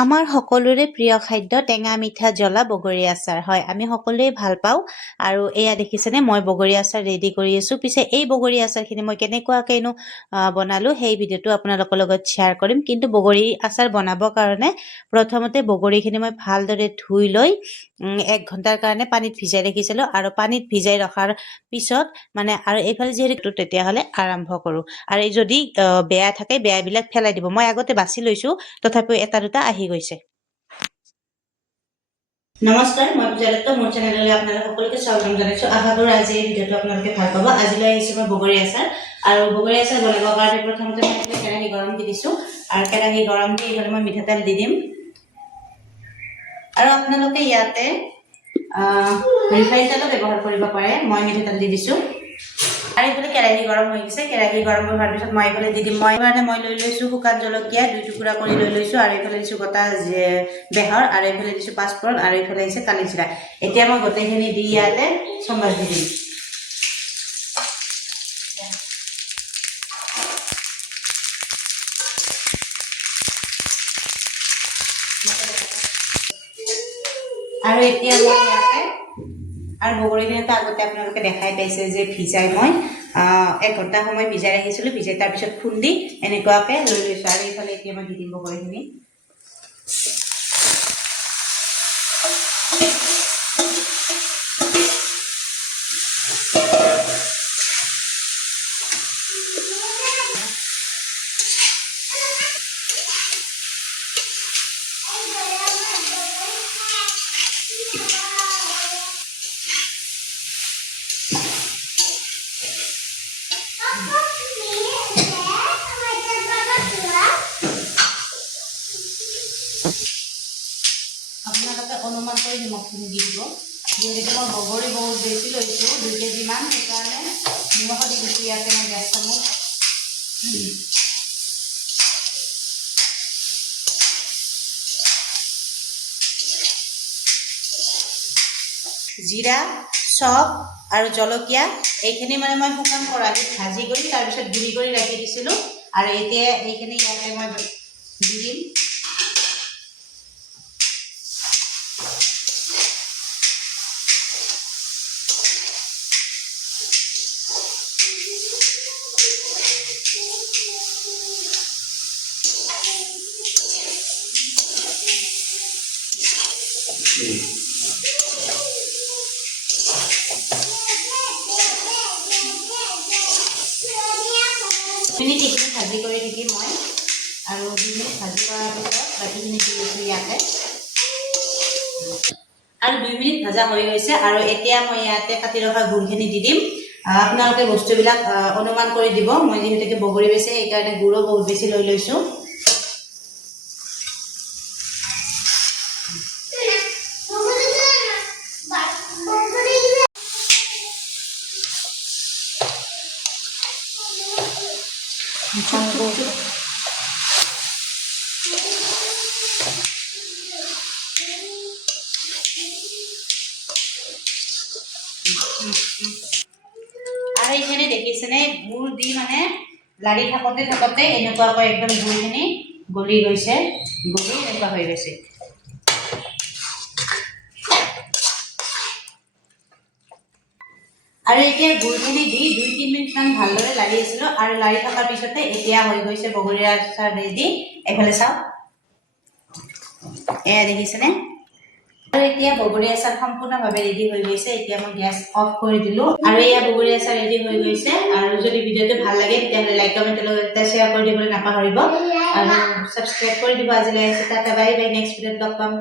আমাৰ সকলোৰে প্ৰিয় খাদ্য টেঙা মিঠা জ্বলা বগৰী আচাৰ হয় আমি সকলোৱে ভাল পাওঁ আৰু এয়া দেখিছেনে মই বগৰী আচাৰ ৰেডি কৰি আছো পিছে এই বগৰী আচাৰখিনি মই কেনেকুৱাকৈনো বনালো সেই ভিডিঅ'টো আপোনালোকৰ লগত শ্বেয়াৰ কৰিম কিন্তু বগৰী আচাৰ বনাবৰ কাৰণে প্ৰথমতে বগৰীখিনি মই ভালদৰে ধুই লৈ 1 ঘণ্টাৰ কাৰণে পানীত ভিজাই ৰাখিছিলোঁ আৰু পানীত ভিজাই ৰখাৰ পিছত মানে আৰু এইফালে যিহেতু তেতিয়াহ'লে আৰম্ভ কৰোঁ আৰু যদি বেয়া থাকে বেয়াবিলাক ফেলাই দিব মই আগতে বাছি লৈছো তথাপিও এটা দুটা আহি গৈছে নমস্কাৰ মই পূজা দত্ত মোৰ চেনেললৈ আপোনালোক সকলোকে স্বাগতম জনাইছো আশা কৰো আজি এই ভিডিঅ'টো আপোনালোকে ভাল পাব আজিলৈ আহিছো মই বগৰী আচাৰ আৰু বগৰী আচাৰ বনাবৰ কাৰণে প্ৰথমতে মই কেৰাহী গৰম দি দিছো আৰু কেৰাহী গৰম দি ইফালে মই মিঠাতেল দি দিম আৰু আপোনালোকে ইয়াতে ৰিফাইন তেলো ব্যৱহাৰ কৰিব পাৰে মই মিঠাতেল দি দিছো আৰু এইফালে কেৰাহী গৰম হৈ গৈছে কেৰাহী গৰম হোৱাৰ পিছত মই এইফালে দি দিম মই লৈ লৈছো শুকান জলকীয়া 2 টুকুৰা কৰি লৈ লৈছো আৰু এইফালে দিছো গোটা বেহৰ আৰু এইফালে দিছো পাঁচফোৰণ আৰু এইফালে দিছে কালি জিৰা এতিয়া মই গোটেইখিনি দি ইয়াতে সম্বাস দি দিম আৰু এতিয়া মই ইয়াতে আৰু বগৰীখিনিতো আগতে আপোনালোকে দেখাই পাইছে যে ভিজাই মই 1 ঘণ্টা সময় ভিজাই ৰাখিছিলোঁ ভিজাই তাৰ পিছত খুন্দি এনেকুৱাকৈ লৈ লৈছোঁ আৰু এইফালে এতিয়া মই দি দিম বগৰীখিনি আপোনালোকে অনুমান কৰি নিমখখিনি দি দিব যিহেতু মই বগৰী বহুত বেছি লৈছোঁ 2 কেজিমান সেইকাৰণে নিমখ দি দিছোঁ ইয়াতে মই 10 চামুচ জিৰা চপ আৰু জলকীয়া এইখিনি মানে মই শুকান কৰাহীত ভাজি কৰি তাৰ পিছত গুড়ি কৰি ৰাখি দিছিলোঁ আৰু এতিয়া এইখিনি ইয়াতে মই দি দিম মিনিট এইখিনি ভাজি কৰি থাকিম মই আৰু 2 মিনিট ভাজি কৰাৰ পিছত বাকীখিনি দি দিছোঁ ইয়াতে আৰু 2 মিনিট ভাজা হৈ গৈছে আৰু এতিয়া মই ইয়াতে কাটি ৰখা গুড়খিনি দি দিম আপোনালোকে বস্তুবিলাক অনুমান কৰি দিব মই যিহেতুকে বগৰী বেছি সেইকাৰণে গুড়ো বহুত বেছি লৈ লৈছোঁ আৰু এইখিনি দেখিছেনে গুড় দি মানে লাৰি থাকোঁতে এনেকুৱাকৈ একদম গুড়খিনি গলি গৈছে গলি এনেকুৱা হৈ গৈছে আৰু এতিয়া গুড়খিনি দি 2-3 মিনিটমান ভালদৰে লাৰি আছিলোঁ আৰু লাৰি থকাৰ পিছতে এতিয়া হৈ গৈছে বগৰী আচাৰ ৰেডি এইফালে চাওক এয়া দেখিছেনে আৰু এতিয়া বগৰী আচাৰ সম্পূৰ্ণভাৱে ৰেডি হৈ গৈছে এতিয়া মই গেছ অফ কৰি দিলোঁ আৰু এয়া বগৰী আচাৰ ৰেডি হৈ গৈছে আৰু যদি ভিডিঅ'টো ভাল লাগে তেতিয়াহ'লে লাইক কমেণ্ট লগত শ্বেয়াৰ কৰি দিবলৈ নাপাহৰিব আৰু সাবস্ক্ৰাইব কৰি দিব আজিলৈ আহিছে টাটা বাই বাই নেক্সট ভিডিঅ'ত লগ পাম